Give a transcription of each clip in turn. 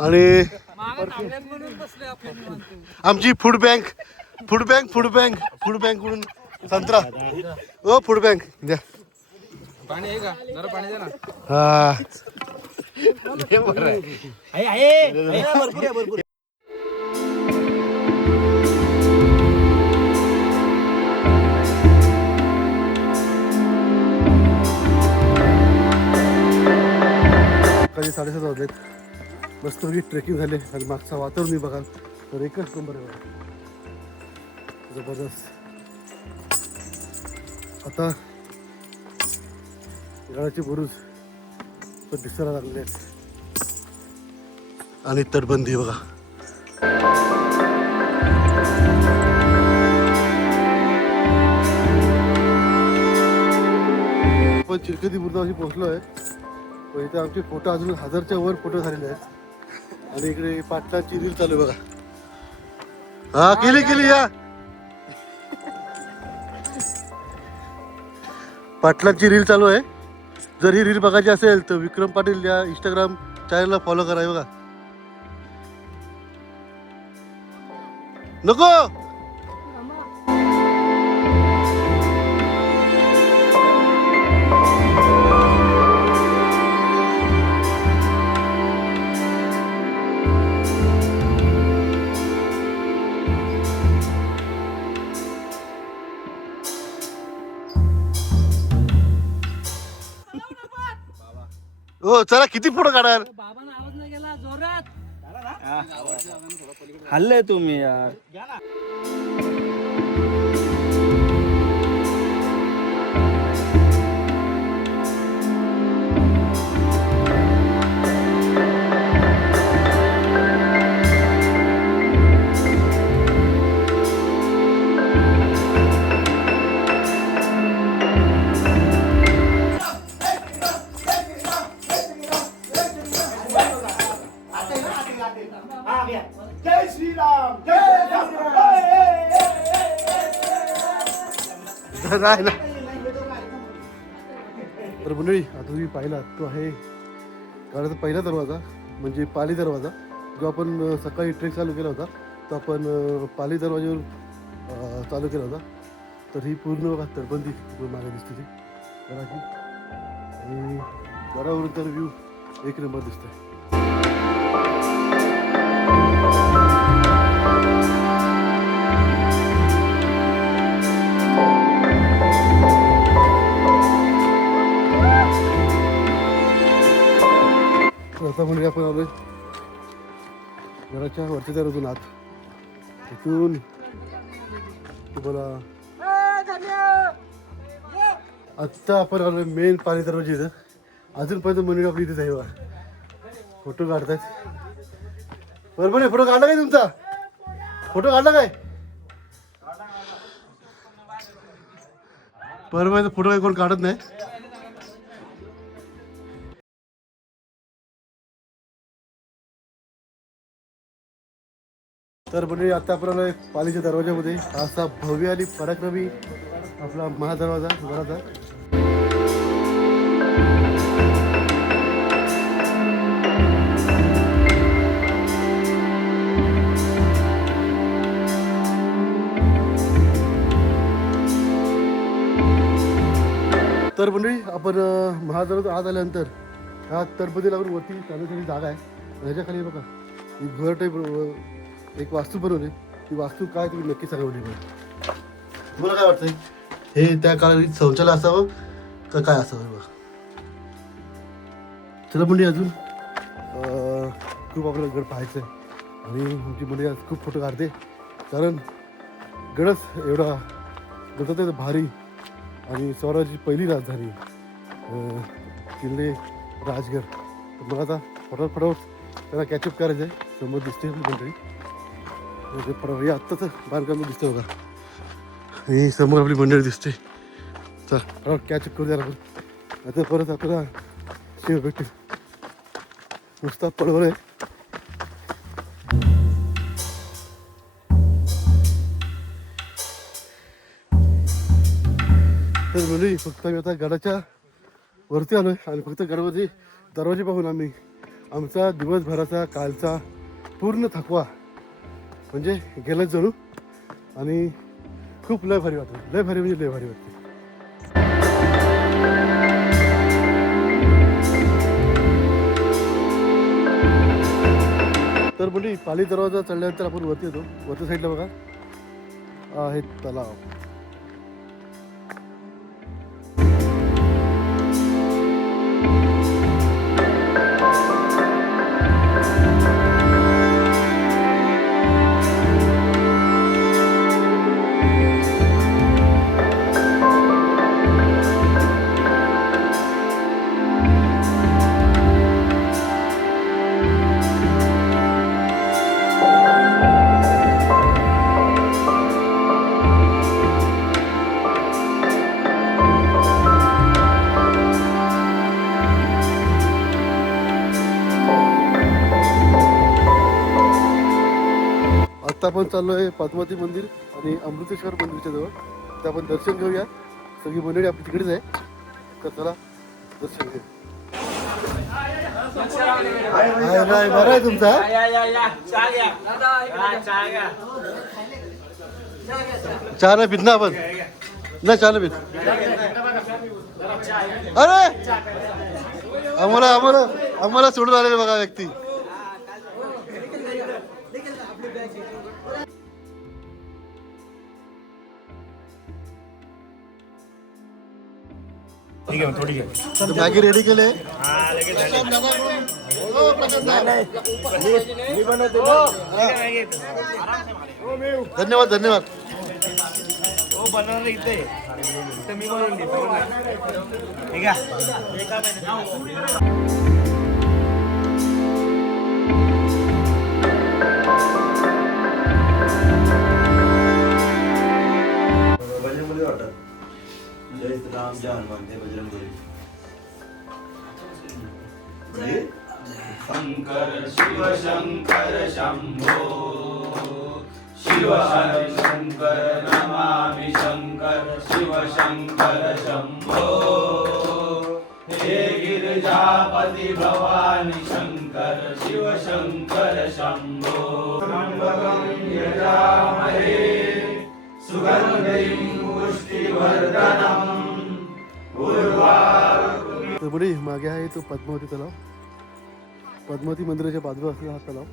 आणि आमची food bank कडून संत्रा ओ फूड बँक द्या पाणी आहे का जरा पाणी द्या ना. हा भरपूर सकाळी 7:30 वाजलेत. मस्त ट्रेकिंग झाले आणि मागचा वातावरण बघाल तर एकच नंबर आहे. जबरदस्त. आता गडाचे बुरुज पण दिसायला लागले आहेत आणि तटबंदी बघा. आपण चिरकती बुरुजाशी पोहोचलो आहे. पण इथे आमचे फोटो अजून 1000च्या वर फोटो झालेले आहेत. आणि इकडे पाटलाची रील चालू आहे बघा. हा केली या पाटलांची रील चालू आहे. जर ही रील बघायची असेल तर विक्रम पाटील या इंस्टाग्राम चॅनलला फॉलो करा बघा. नको हो चला किती फोटो काढाल. बाबांना आवाज नाही गेला जोरात. हल्ले तुम्ही यार. जय श्रीराम नाही ना. तर मंडळी आता तुम्ही पाहिला तो आहे गाड्याचा पहिला दरवाजा म्हणजे पाली दरवाजा. जो आपण सकाळी ट्रेक चालू केला होता तो आपण पाली दरवाजावर चालू केला होता. तर ही पूर्ण बघा तटबंदी मागे दिसते ती गडाची. आणि गडावरून तर व्ह्यू एक नंबर दिसतोय. आता म्हणजे आपण आलोय घराच्या वरच्या दरवाजून आत. इथून तुम्हाला आत्ता आपण आलोय मेन पाणी दरवाजा. इथं अजूनपर्यंत मंदिर आपली इथेच आहे बघा. फोटो काढतायत. बरोबर आहे. फोटो काढला काय तुमचा? फोटो काढला काय? बरोबर आहे. फोटो काही कोण काढत नाही. तर म्हणजे आता आपल्याला पालीच्या दरवाजामध्ये असा भव्य आणि पराक्रमी आपला महादरवाजा घराचा. तर म्हणजे आपण महादरवाजा आत आल्यानंतर ह्या तटबंदी लागून वरती जाण्यासाठी जागा आहे. ह्याच्या खाली बघा ही घर टाईप एक वास्तू बनवली. ती वास्तू काय तुम्ही नक्की सांगा. तुम्हाला काय वाटतंय हे त्या काळात शौचालय असावं का काय असावं बघा. चला म्हणजे अजून खूप आपल्याला गड पाहायचं आहे आणि आमची मुली आज खूप फोटो काढते. कारण गडच एवढा गडात भारी आणि स्वराज्याची पहिली राजधानी किल्ले राजगड. तर मग आता फटाफट त्यांना कॅचअप करायचं आहे. समोर दिसते मंडळी फटाफट आत्ताच बांधकाम दिसतं बघा. आणि समोर आपली मंडळी दिसते. चला फटाफट कॅचअप करू द्या आपण. आता परत आपल्याला शिव भेटते. नुसता पडवळ आहे. तर मुली फक्त आम्ही आता गडाच्या वरती आलोय आणि फक्त गडावरती दरवाजे पाहून आम्ही आमचा दिवसभराचा कालचा पूर्ण थकवा म्हणजे गेलाच जणू. आणि खूप लय भारी वाटतं, लय भारी म्हणजे लय भारी वाटते. तर म्हणजे पाली दरवाजा चढल्यानंतर आपण वरती येतो. वरच्या साईडला बघा आहे तलाव. आता आपण चाललो आहे पद्मावती मंदिर आणि अमृतेश्वर मंदिरच्या जवळ. तर आपण दर्शन घेऊया. सगळी मंडळी आपली तिकडेच आहे. तर चला दर्शन घेऊ. बरं आहे तुमचा. चहा नाही पित ना आपण. नाही चहा नाही पित. अरे आम्हाला आम्हाला आम्हाला सोडून आलेले बघा व्यक्ती. मॅगी रेडी केले. धन्यवाद धन्यवाद. मी बनवून देतो. जय राम जय हनुमान जय बजरंग बली. शंकर शिव शंकर शंभो शिव शंकर नमामि शंकर शिव शंकर शंभो. हे गिरिजापति भवानी शंकर शिव शंकर शंभो. त्र्यंबकं यजामहे सुगंधिं पुष्टिवर्धनम्. तर बडी मागे आहे तो पद्मावती तलाव. पद्मावती मंदिराच्या बाजूला असलेला हा तलाव.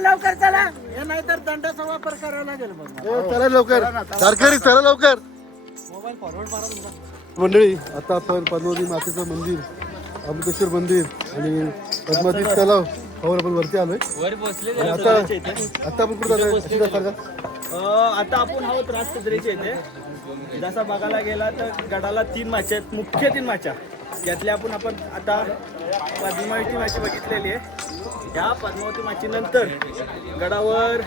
लवकर चला, हे नाहीतर दंडाचा वापर करावा लागेल. चला लवकर तारकरी चला लवकर. मोबाईल फॉरवर्ड मारा. मंडळी आता आपण पद्मावती मातेचं मंदिर, अमृतेश्वर मंदिर आणि पद्मावती तलाव पाहून आपण वरती आलोय. वर बसले. आता आता आपण कुठे जाणार? आता आपण आहोत राजसदरीच्या इथे. जसा बघायला गेला तर गडाला 3 माच्या आहेत, मुख्य 3 माच्या. त्यातल्या आपण आता पद्मावती माची बघितलेली आहे. या पद्मावती माचीनंतर गडावर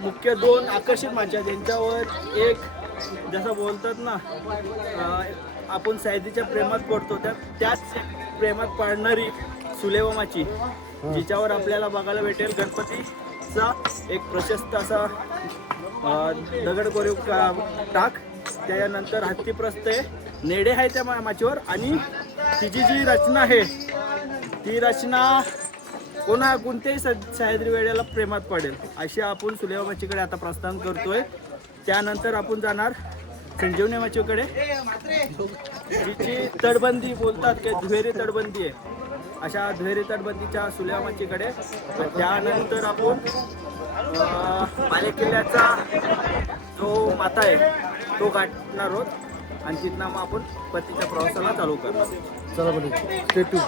मुख्य 2 आकर्षित माच्या, ज्यांच्यावर एक जसं बोलतात ना आपण सैदीच्या प्रेमात पडतो, त्याच प्रेमात पाडणारी सुलेवा माची, जिच्यावर आपल्याला बघायला भेटेल गणपतीचा एक प्रशस्त असा दगड कोरीव टाक. त्यानंतर हत्तीप्रस्थ आहे, नेडे आहे त्या माचीवर. आणि तिची जी रचना आहे ती रचना कोणत्याही सह्याद्री वेळेला प्रेमात पडेल अशी आपण सुलेवा माचीकडे आता प्रस्थान करतोय. त्यानंतर आपण जाणार संजीवनी माचीकडे, जिची तटबंदी बोलतात की दुहेरी तटबंदी आहे. अशा दुहेरी तटबंदीच्या सुलेवा माचीकडे. त्यानंतर आपण बालेकिल्ल्याचा जो माथा आहे तो गाठणार आहोत आणि तिथनं मग आपण परतीच्या प्रवासाला चालू करणार. चला बरं, स्टे ट्यून.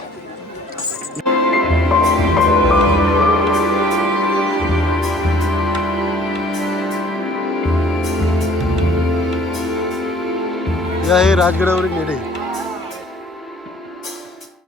हे आहे राजगडावरील लेणे.